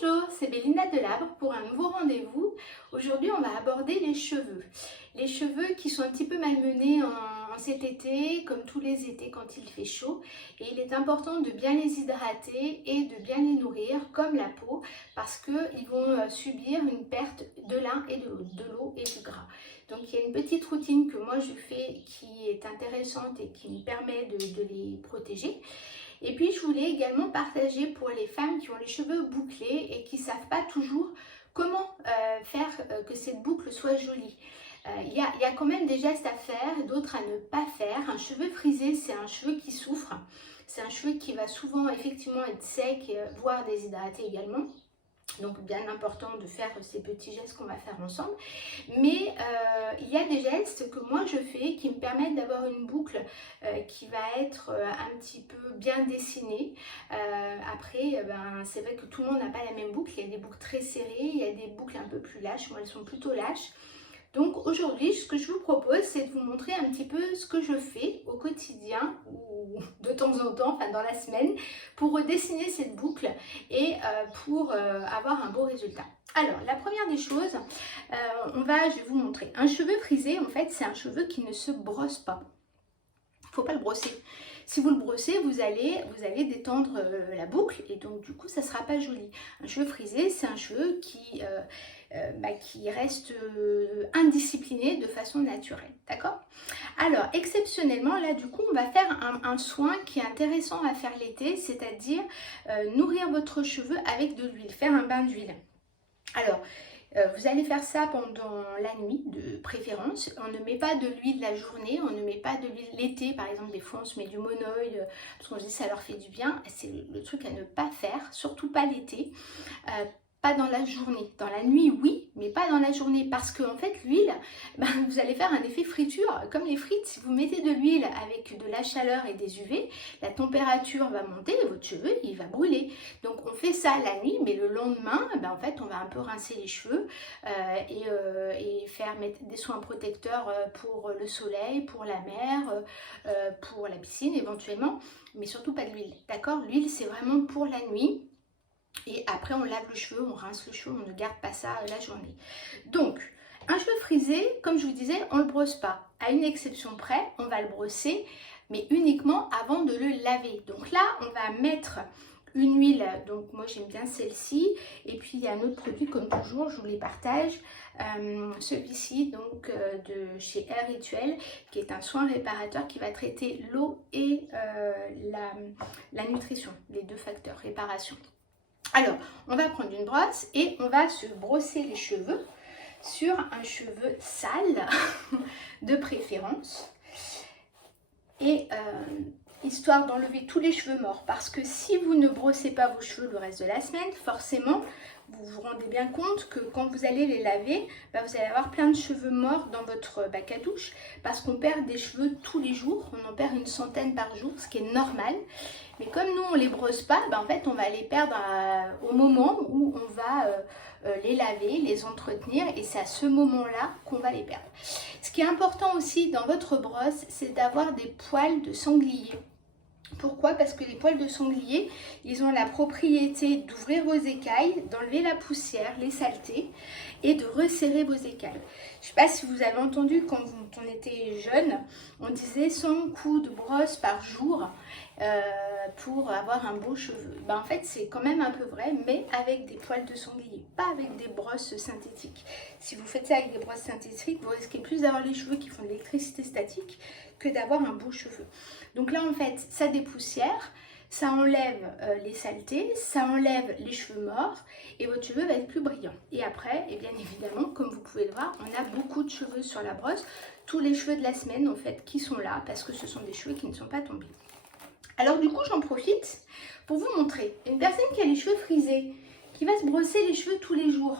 Bonjour, c'est Bélinda Delabre pour un nouveau rendez-vous. Aujourd'hui, on va aborder les cheveux. Les cheveux qui sont un petit peu malmenés en cet été, comme tous les étés quand il fait chaud. Et il est important de bien les hydrater et de bien les nourrir, comme la peau, parce qu'ils vont subir une perte de l'un et de l'autre, de l'eau et du gras. Donc il y a une petite routine que moi je fais qui est intéressante et qui me permet de les protéger. Et puis je voulais également partager pour les femmes qui ont les cheveux bouclés et qui ne savent pas toujours comment faire que cette boucle soit jolie. Il y a quand même des gestes à faire, d'autres à ne pas faire. Un cheveu frisé, c'est un cheveu qui souffre. C'est un cheveu qui va souvent effectivement être sec, voire déshydraté également. Donc bien important de faire ces petits gestes qu'on va faire ensemble. Mais il y a des gestes que moi je fais qui me permettent d'avoir une boucle qui va être un petit peu bien dessinée. Après, c'est vrai que tout le monde n'a pas la même boucle. Il y a des boucles très serrées, il y a des boucles un peu plus lâches. Moi, elles sont plutôt lâches. Donc aujourd'hui, ce que je vous propose, c'est de vous montrer un petit peu ce que je fais au quotidien ou de temps en temps, enfin dans la semaine, pour redessiner cette boucle et pour avoir un beau résultat. Alors, la première des choses, je vais vous montrer. Un cheveu frisé, en fait, c'est un cheveu qui ne se brosse pas. Il ne faut pas le brosser. Si vous le brossez, vous allez détendre la boucle et donc du coup, ça ne sera pas joli. Un cheveu frisé, c'est un cheveu qui reste indiscipliné de façon naturelle. D'accord? Alors, exceptionnellement, là, du coup, on va faire un soin qui est intéressant à faire l'été, c'est-à-dire nourrir votre cheveu avec de l'huile, faire un bain d'huile. Alors, vous allez faire ça pendant la nuit de préférence. On ne met pas de l'huile la journée, on ne met pas de l'huile l'été. Par exemple, des fois on se met du monoï parce qu'on se dit ça leur fait du bien. C'est le truc à ne pas faire, surtout pas l'été. Pas dans la journée. Dans la nuit, oui, mais pas dans la journée. Parce que en fait, l'huile, vous allez faire un effet friture. Comme les frites, si vous mettez de l'huile avec de la chaleur et des UV, la température va monter et votre cheveu, il va brûler. Donc, on fait ça la nuit, mais le lendemain, en fait, on va un peu rincer les cheveux et faire mettre des soins protecteurs pour le soleil, pour la mer, pour la piscine éventuellement, mais surtout pas de l'huile. D'accord? L'huile, c'est vraiment pour la nuit. Et après, on lave le cheveu, on rince le cheveu, on ne garde pas ça la journée. Donc, un cheveu frisé, comme je vous disais, on ne le brosse pas. À une exception près, on va le brosser, mais uniquement avant de le laver. Donc là, on va mettre une huile, donc moi j'aime bien celle-ci. Et puis, il y a un autre produit, comme toujours, je vous les partage. Celui-ci, donc de chez Air Rituel, qui est un soin réparateur qui va traiter l'eau et la nutrition, les deux facteurs, réparation. Alors, on va prendre une brosse et on va se brosser les cheveux sur un cheveu sale, de préférence. Et histoire d'enlever tous les cheveux morts. Parce que si vous ne brossez pas vos cheveux le reste de la semaine, forcément, vous vous rendez bien compte que quand vous allez les laver, vous allez avoir plein de cheveux morts dans votre bac à douche. Parce qu'on perd des cheveux tous les jours, on en perd une centaine par jour, ce qui est normal. Mais comme nous, on ne les brosse pas, en fait, on va les perdre au moment où on va les laver, les entretenir. Et c'est à ce moment-là qu'on va les perdre. Ce qui est important aussi dans votre brosse, c'est d'avoir des poils de sanglier. Pourquoi? Parce que les poils de sanglier, ils ont la propriété d'ouvrir vos écailles, d'enlever la poussière, les saletés et de resserrer vos écailles. Je ne sais pas si vous avez entendu quand on était jeune, on disait 100 coups de brosse par jour pour avoir un beau cheveu. En fait, c'est quand même un peu vrai, mais avec des poils de sanglier, pas avec des brosses synthétiques. Si vous faites ça avec des brosses synthétiques, vous risquez plus d'avoir les cheveux qui font de l'électricité statique que d'avoir un beau cheveu. Donc là, en fait, ça dépoussière, ça enlève les saletés, ça enlève les cheveux morts et votre cheveu va être plus brillant. Et après, et bien évidemment, comme vous pouvez le voir, on a beaucoup de cheveux sur la brosse, tous les cheveux de la semaine en fait qui sont là parce que ce sont des cheveux qui ne sont pas tombés. Alors du coup, j'en profite pour vous montrer une personne qui a les cheveux frisés, qui va se brosser les cheveux tous les jours.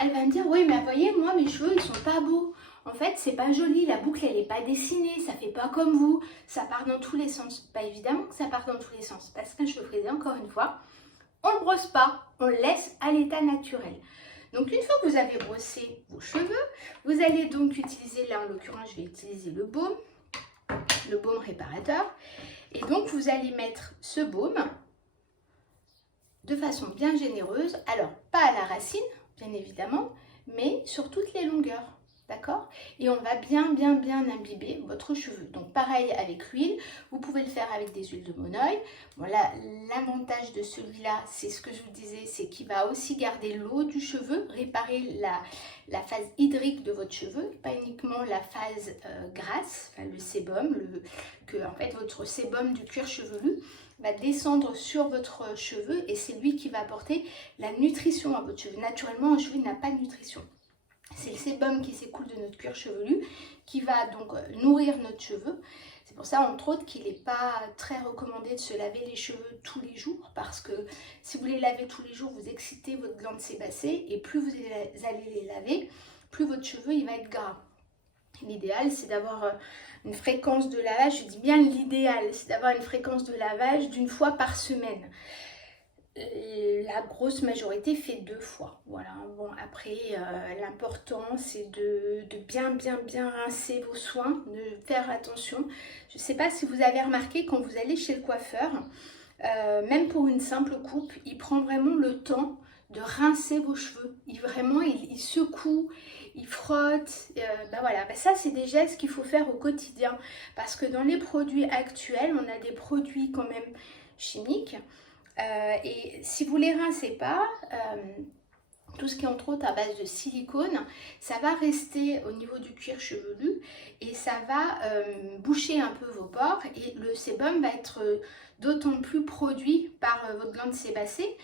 Elle va me dire, oui, mais vous voyez, moi, mes cheveux, ils sont pas beaux. En fait, c'est pas joli, la boucle, elle n'est pas dessinée, ça fait pas comme vous, ça part dans tous les sens. Évidemment que ça part dans tous les sens, parce qu'un cheveu frisé, encore une fois, on ne le brosse pas, on le laisse à l'état naturel. Donc, une fois que vous avez brossé vos cheveux, vous allez donc utiliser, là en l'occurrence, je vais utiliser le baume réparateur. Et donc, vous allez mettre ce baume de façon bien généreuse. Alors, pas à la racine, bien évidemment, mais sur toutes les longueurs. D'accord? Et on va bien imbiber votre cheveu. Donc pareil avec l'huile, vous pouvez le faire avec des huiles de monoï. Voilà, l'avantage de celui-là, c'est ce que je vous disais, c'est qu'il va aussi garder l'eau du cheveu, réparer la phase hydrique de votre cheveu, pas uniquement la phase grasse, enfin, le sébum, en fait votre sébum du cuir chevelu va descendre sur votre cheveu et c'est lui qui va apporter la nutrition à votre cheveu. Naturellement, un cheveu n'a pas de nutrition. C'est le sébum qui s'écoule de notre cuir chevelu qui va donc nourrir notre cheveu. C'est pour ça, entre autres, qu'il n'est pas très recommandé de se laver les cheveux tous les jours parce que si vous les lavez tous les jours, vous excitez votre glande sébacée et plus vous allez les laver, plus votre cheveu il va être gras. L'idéal, c'est d'avoir une fréquence de lavage, je dis bien l'idéal, c'est d'avoir une fréquence de lavage d'une fois par semaine. La grosse majorité fait 2 fois. Voilà. Bon, après, l'important, c'est de bien rincer vos soins, de faire attention. Je ne sais pas si vous avez remarqué, quand vous allez chez le coiffeur, même pour une simple coupe, il prend vraiment le temps de rincer vos cheveux. Il secoue, il frotte. Voilà. Ça, c'est des gestes qu'il faut faire au quotidien. Parce que dans les produits actuels, on a des produits quand même chimiques. Et si vous ne les rincez pas, tout ce qui est entre autres à base de silicone, ça va rester au niveau du cuir chevelu et ça va boucher un peu vos pores et le sébum va être d'autant plus produit par votre glande sébacée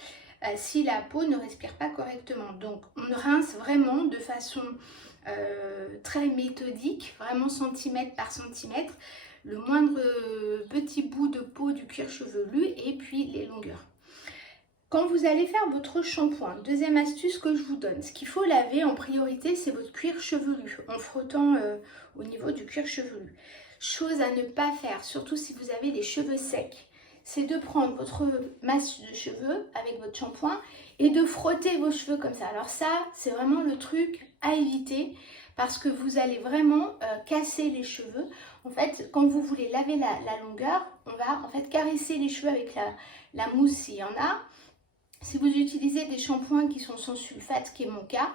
si la peau ne respire pas correctement. Donc on rince vraiment de façon très méthodique, vraiment centimètre par centimètre, le moindre petit bout de peau du cuir chevelu et puis les longueurs. Quand vous allez faire votre shampoing, deuxième astuce que je vous donne, ce qu'il faut laver en priorité, c'est votre cuir chevelu, en frottant au niveau du cuir chevelu. Chose à ne pas faire, surtout si vous avez des cheveux secs, c'est de prendre votre masse de cheveux avec votre shampoing et de frotter vos cheveux comme ça. Alors ça, c'est vraiment le truc à éviter parce que vous allez vraiment casser les cheveux. En fait, quand vous voulez laver la longueur, on va en fait caresser les cheveux avec la mousse s'il y en a. Si vous utilisez des shampoings qui sont sans sulfate, ce qui est mon cas,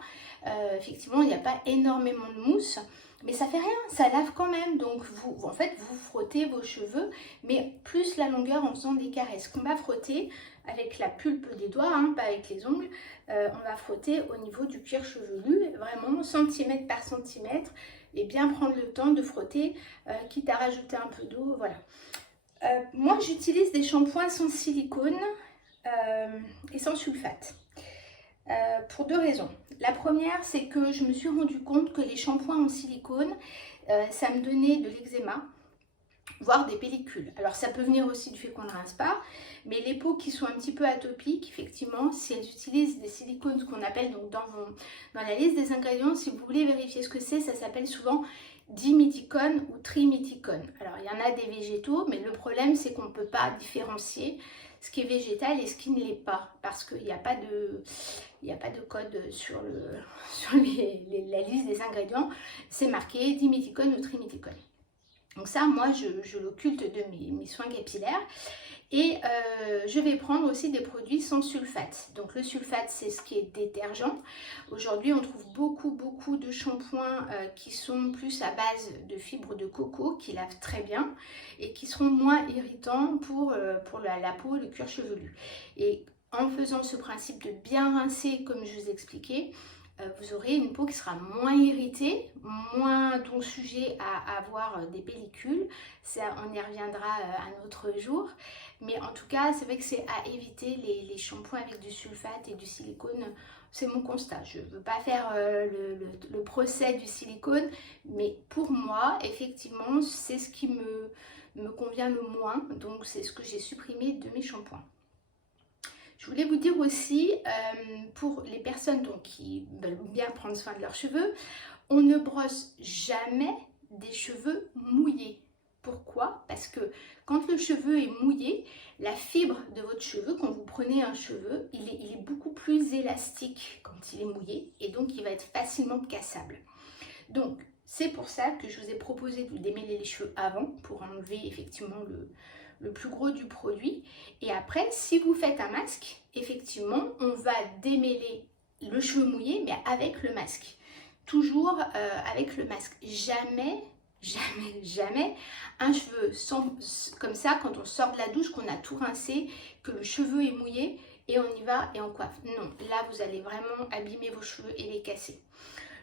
effectivement, il n'y a pas énormément de mousse. Mais ça fait rien, ça lave quand même. Donc, vous frottez vos cheveux, mais plus la longueur en faisant des caresses. Qu'on va frotter avec la pulpe des doigts, hein, pas avec les ongles. On va frotter au niveau du cuir chevelu, vraiment centimètre par centimètre. Et bien prendre le temps de frotter, quitte à rajouter un peu d'eau, voilà. Moi, j'utilise des shampoings sans silicone et sans sulfate. Pour 2 raisons. La première, c'est que je me suis rendu compte que les shampoings en silicone, ça me donnait de l'eczéma, voire des pellicules. Alors ça peut venir aussi du fait qu'on ne rince pas, mais les peaux qui sont un petit peu atopiques, effectivement, si elles utilisent des silicones, ce qu'on appelle donc dans la liste des ingrédients, si vous voulez vérifier ce que c'est, ça s'appelle souvent diméthicone ou triméthicone. Alors il y en a des végétaux, mais le problème c'est qu'on ne peut pas différencier ce qui est végétal et ce qui ne l'est pas, parce qu'il n'y a pas de code sur la liste des ingrédients, c'est marqué diméthicone ou triméthicone. Donc ça, moi, je l'occulte de mes soins capillaires. Et je vais prendre aussi des produits sans sulfate. Donc le sulfate, c'est ce qui est détergent. Aujourd'hui, on trouve beaucoup de shampoings qui sont plus à base de fibres de coco, qui lavent très bien et qui seront moins irritants pour la peau et le cuir chevelu. Et en faisant ce principe de bien rincer, comme je vous ai expliqué, vous aurez une peau qui sera moins irritée, moins donc sujet à avoir des pellicules. Ça, on y reviendra un autre jour. Mais en tout cas, c'est vrai que c'est à éviter les shampoings avec du sulfate et du silicone. C'est mon constat. Je ne veux pas faire le procès du silicone, mais pour moi, effectivement, c'est ce qui me convient le moins. Donc, c'est ce que j'ai supprimé de mes shampoings. Je voulais vous dire aussi, pour les personnes donc, qui veulent bien prendre soin de leurs cheveux, on ne brosse jamais des cheveux mouillés. Pourquoi? Parce que quand le cheveu est mouillé, la fibre de votre cheveu, quand vous prenez un cheveu, il est beaucoup plus élastique quand il est mouillé et donc il va être facilement cassable. Donc c'est pour ça que je vous ai proposé de démêler les cheveux avant pour enlever effectivement le plus gros du produit. Et après, si vous faites un masque, effectivement, on va démêler le cheveu mouillé, mais avec le masque. Toujours avec le masque. Jamais, jamais, jamais un cheveu comme ça, quand on sort de la douche, qu'on a tout rincé, que le cheveu est mouillé et on y va et on coiffe. Non, là vous allez vraiment abîmer vos cheveux et les casser.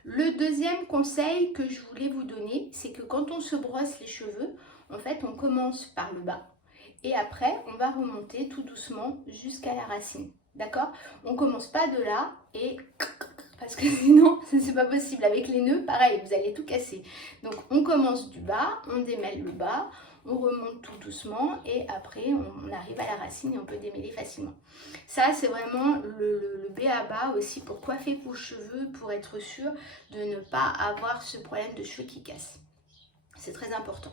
Le deuxième conseil que je voulais vous donner, c'est que quand on se brosse les cheveux, en fait on commence par le bas et après on va remonter tout doucement jusqu'à la racine. D'accord? On commence pas de là et parce que sinon c'est pas possible. Avec les nœuds, pareil, vous allez tout casser. Donc on commence du bas, on démêle le bas, on remonte tout doucement et après on arrive à la racine et on peut démêler facilement. Ça c'est vraiment le b.a.-ba aussi pour coiffer vos cheveux, pour être sûr de ne pas avoir ce problème de cheveux qui cassent. C'est très important.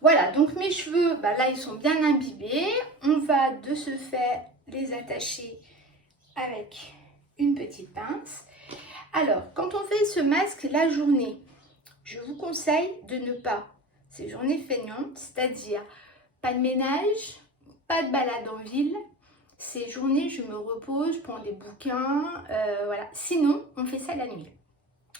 Voilà, donc mes cheveux, bah là ils sont bien imbibés. On va de ce fait les attacher avec une petite pince. Alors, quand on fait ce masque la journée, je vous conseille de ne pas, ces journées feignantes, c'est-à-dire pas de ménage, pas de balade en ville. Ces journées, je me repose, je prends des bouquins, voilà. Sinon, on fait ça la nuit.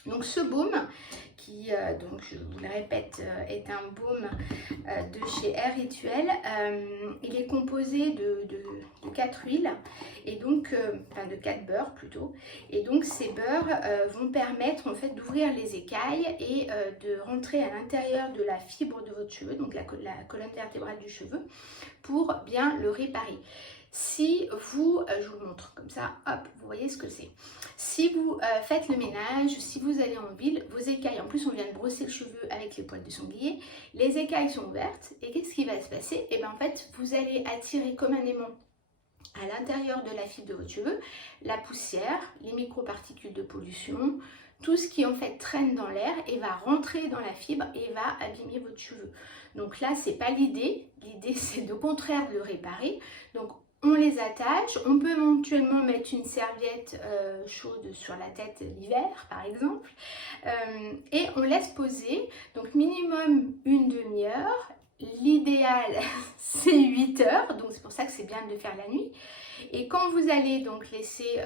Donc ce baume, qui, donc je vous le répète, est un baume de chez Air Rituel, il est composé de 4 huiles, et donc, enfin de 4 beurres plutôt, et donc ces beurres vont permettre en fait d'ouvrir les écailles et de rentrer à l'intérieur de la fibre de votre cheveu, donc la colonne vertébrale du cheveu, pour bien le réparer. Si vous, je vous le montre comme ça, hop, vous voyez ce que c'est. Si vous faites le ménage, si vous allez en ville, vos écailles, en plus on vient de brosser le cheveu avec les poils de sanglier, les écailles sont ouvertes et qu'est-ce qui va se passer? Et bien en fait, vous allez attirer comme un aimant à l'intérieur de la fibre de votre cheveu la poussière, les microparticules de pollution, tout ce qui en fait traîne dans l'air et va rentrer dans la fibre et va abîmer votre cheveu. Donc là, c'est pas l'idée. L'idée, c'est au contraire de le réparer. Donc on les attache, on peut éventuellement mettre une serviette chaude sur la tête l'hiver par exemple, et on laisse poser, donc minimum une demi-heure, l'idéal c'est 8 heures, donc c'est pour ça que c'est bien de le faire la nuit. Et quand vous allez donc laisser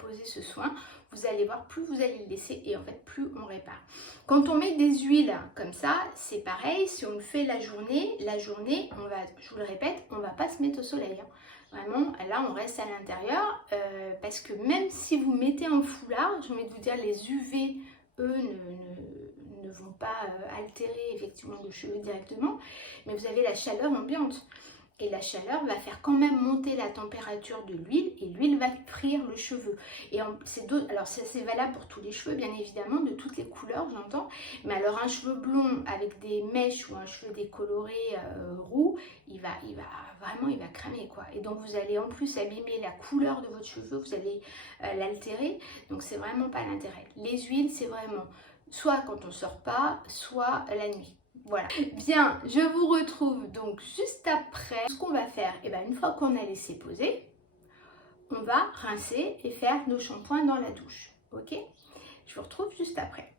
poser ce soin, vous allez voir, plus vous allez le laisser et en fait plus on répare. Quand on met des huiles comme ça, c'est pareil, si on le fait la journée, on va, je vous le répète, on ne va pas se mettre au soleil, hein. Vraiment, là on reste à l'intérieur parce que même si vous mettez un foulard, j'ai envie de vous dire, les UV, eux, ne vont pas altérer effectivement le cheveu directement, mais vous avez la chaleur ambiante. Et la chaleur va faire quand même monter la température de l'huile et l'huile va frire le cheveu. Et alors c'est valable pour tous les cheveux bien évidemment, de toutes les couleurs j'entends. Mais alors un cheveu blond avec des mèches ou un cheveu décoloré roux, il va cramer quoi. Et donc vous allez en plus abîmer la couleur de votre cheveu, vous allez l'altérer. Donc c'est vraiment pas l'intérêt. Les huiles c'est vraiment soit quand on sort pas, soit la nuit. Voilà. Bien, je vous retrouve donc juste après. Ce qu'on va faire, et bien une fois qu'on a laissé poser, on va rincer et faire nos shampoings dans la douche. Ok? Je vous retrouve juste après.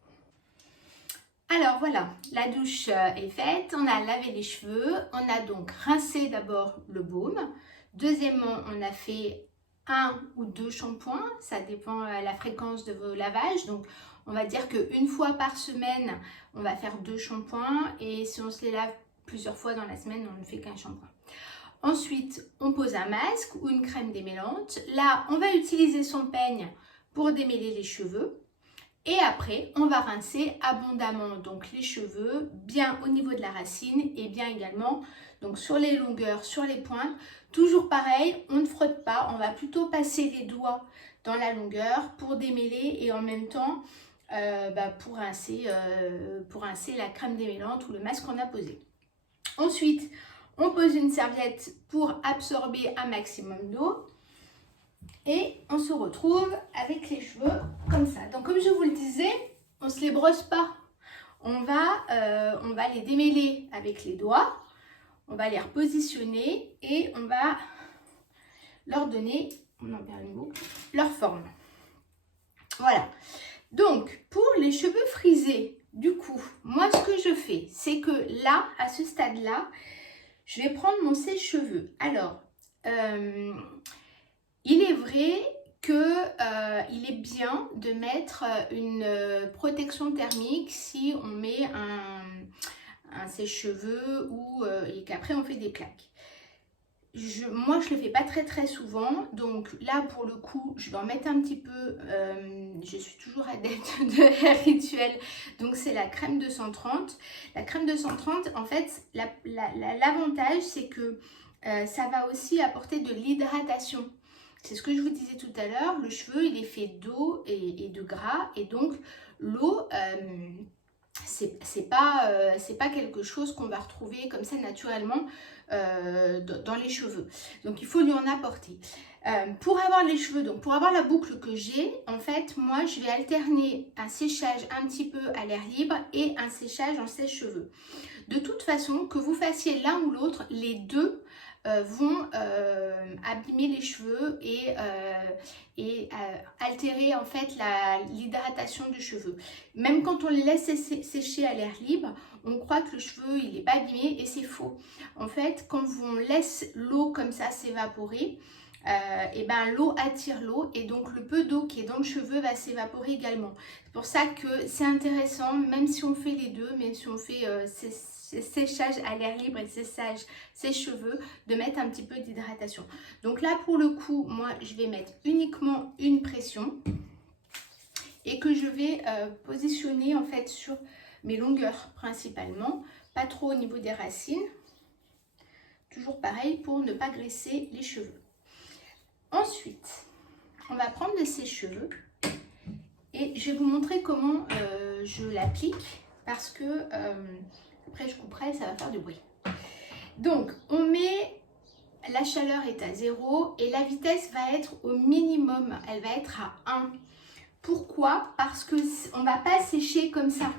Alors voilà, la douche est faite, on a lavé les cheveux, on a donc rincé d'abord le baume. Deuxièmement, on a fait 1 ou 2 shampoings, ça dépend de la fréquence de vos lavages. Donc on va dire qu'une fois par semaine, on va faire 2 shampoings et si on se les lave plusieurs fois dans la semaine, on ne fait qu'un shampoing. Ensuite, on pose un masque ou une crème démêlante. Là, on va utiliser son peigne pour démêler les cheveux. Et après, on va rincer abondamment donc les cheveux, bien au niveau de la racine et bien également donc sur les longueurs, sur les pointes. Toujours pareil, on ne frotte pas, on va plutôt passer les doigts dans la longueur pour démêler et en même temps pour rincer la crème démêlante ou le masque qu'on a posé. Ensuite, on pose une serviette pour absorber un maximum d'eau. Et on se retrouve avec les cheveux comme ça. Donc comme je vous le disais, on ne se les brosse pas. On va les démêler avec les doigts. On va les repositionner et on va leur donner, on en perd une boucle, leur forme. Voilà. Donc pour les cheveux frisés, du coup, moi ce que je fais, c'est que là, à ce stade-là, je vais prendre mon sèche-cheveux. Alors, Il est vrai que il est bien de mettre une protection thermique si on met un sèche-cheveux ou et qu'après on fait des plaques. Moi, je le fais pas très souvent, donc là pour le coup, je vais en mettre un petit peu. Je suis toujours adepte de Hair Rituel, donc c'est la crème 230. La crème 230, en fait, l'avantage c'est que ça va aussi apporter de l'hydratation. C'est ce que je vous disais tout à l'heure, le cheveu il est fait d'eau et de gras, et donc l'eau c'est pas quelque chose qu'on va retrouver comme ça naturellement dans les cheveux. Donc il faut lui en apporter. Pour avoir les cheveux, donc pour avoir la boucle que j'ai, en fait, moi je vais alterner un séchage un petit peu à l'air libre et un séchage en sèche-cheveux. De toute façon, que vous fassiez l'un ou l'autre, les deux vont abîmer les cheveux et altérer en fait l'hydratation du cheveu. Même quand on les laisse sécher à l'air libre, on croit que le cheveu il n'est pas abîmé et c'est faux. En fait, quand on laisse l'eau comme ça s'évaporer, et ben l'eau attire l'eau et donc le peu d'eau qui est dans le cheveu va s'évaporer également. C'est pour ça que c'est intéressant, même si on fait les deux, même si on fait séchage à l'air libre et séchage ses cheveux, de mettre un petit peu d'hydratation. Donc là pour le coup, moi je vais mettre uniquement une pression et que je vais positionner en fait sur mes longueurs principalement, pas trop au niveau des racines. Toujours pareil pour ne pas graisser les cheveux. Ensuite, on va prendre le sèche-cheveux et je vais vous montrer comment je l'applique parce que après je couperai, ça va faire du bruit. Donc, on met, la chaleur est à 0 et la vitesse va être au minimum, elle va être à 1. Pourquoi? Parce que on ne va pas sécher comme ça,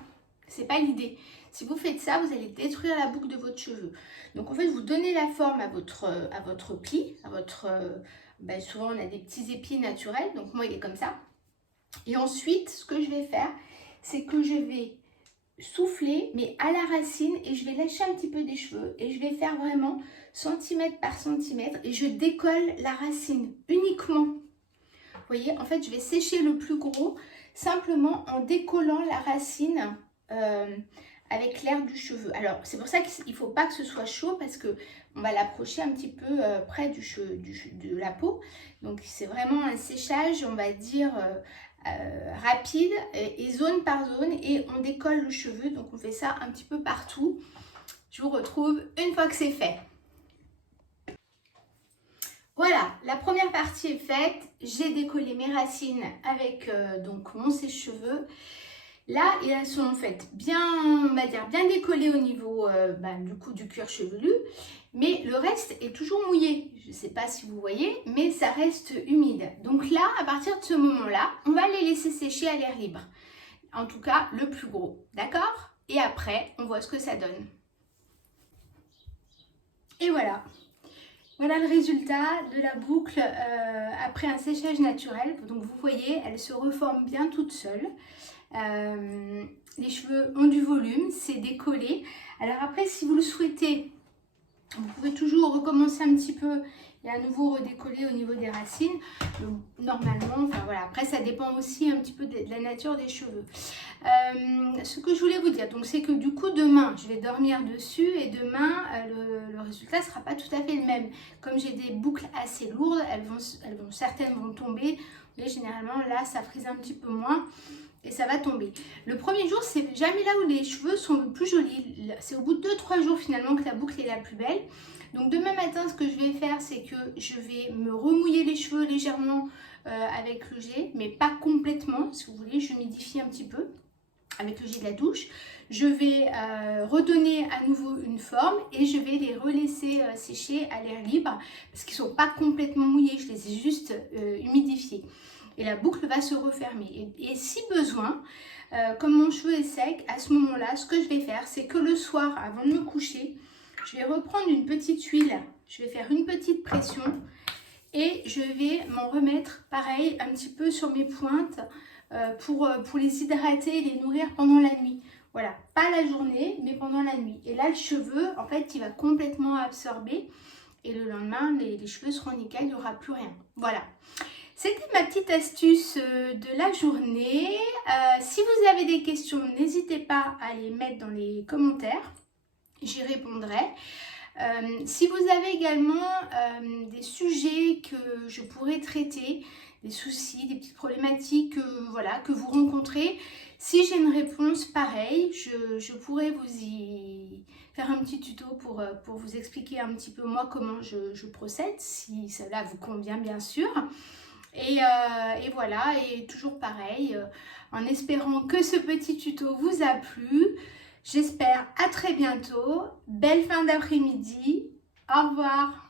c'est pas l'idée. Si vous faites ça, vous allez détruire la boucle de votre cheveu. Donc en fait, vous donnez la forme à votre pli, à votre... souvent on a des petits épis naturels, donc moi il est comme ça. Et ensuite, ce que je vais faire, c'est que je vais souffler, mais à la racine, et je vais lâcher un petit peu des cheveux, et je vais faire vraiment centimètre par centimètre, et je décolle la racine uniquement. Vous voyez, en fait, je vais sécher le plus gros, simplement en décollant la racine avec l'air du cheveu. Alors, c'est pour ça qu'il ne faut pas que ce soit chaud, parce que on va l'approcher un petit peu près de la peau. Donc, c'est vraiment un séchage, on va dire... rapide et zone par zone et on décolle le cheveu, donc on fait ça un petit peu partout. Je vous retrouve une fois que c'est fait. Voilà, la première partie est faite, j'ai décollé mes racines avec donc mon sèche-cheveux. Là, elles sont en fait bien, on va dire, bien décollées au niveau du coup du cuir chevelu, mais le reste est toujours mouillé. Je ne sais pas si vous voyez, mais ça reste humide. Donc là, à partir de ce moment-là, on va les laisser sécher à l'air libre. En tout cas, le plus gros, d'accord? Et après, on voit ce que ça donne. Et voilà. Voilà le résultat de la boucle après un séchage naturel. Donc vous voyez, elle se reforme bien toute seule. Les cheveux ont du volume, c'est décollé. Alors après, si vous le souhaitez, vous pouvez toujours recommencer un petit peu et à nouveau redécoller au niveau des racines. Normalement, enfin voilà, après ça dépend aussi un petit peu de la nature des cheveux. Ce que je voulais vous dire, donc c'est que du coup demain, je vais dormir dessus et demain, le résultat ne sera pas tout à fait le même. Comme j'ai des boucles assez lourdes, certaines vont tomber. Mais généralement là, ça frise un petit peu moins. Et ça va tomber. Le premier jour, c'est jamais là où les cheveux sont le plus jolis. C'est au bout de 2-3 jours finalement que la boucle est la plus belle. Donc demain matin, ce que je vais faire, c'est que je vais me remouiller les cheveux légèrement avec le jet, mais pas complètement. Si vous voulez, je humidifie un petit peu avec le jet de la douche. Je vais redonner à nouveau une forme et je vais les relaisser sécher à l'air libre parce qu'ils ne sont pas complètement mouillés. Je les ai juste humidifiés. Et la boucle va se refermer. Et si besoin, comme mon cheveu est sec, à ce moment-là, ce que je vais faire, c'est que le soir, avant de me coucher, je vais reprendre une petite huile, je vais faire une petite pression et je vais m'en remettre, pareil, un petit peu sur mes pointes pour les hydrater et les nourrir pendant la nuit. Voilà, pas la journée, mais pendant la nuit. Et là, le cheveu, en fait, il va complètement absorber. et le lendemain, les cheveux seront nickel, il n'y aura plus rien. Voilà. C'était ma petite astuce de la journée. Si vous avez des questions, n'hésitez pas à les mettre dans les commentaires. J'y répondrai. Si vous avez également des sujets que je pourrais traiter, des soucis, des petites problématiques voilà, que vous rencontrez, si j'ai une réponse pareille, je pourrais vous y faire un petit tuto pour vous expliquer un petit peu moi comment je procède, si cela vous convient bien sûr. Et voilà, et toujours pareil, en espérant que ce petit tuto vous a plu. J'espère à très bientôt. Belle fin d'après-midi. Au revoir.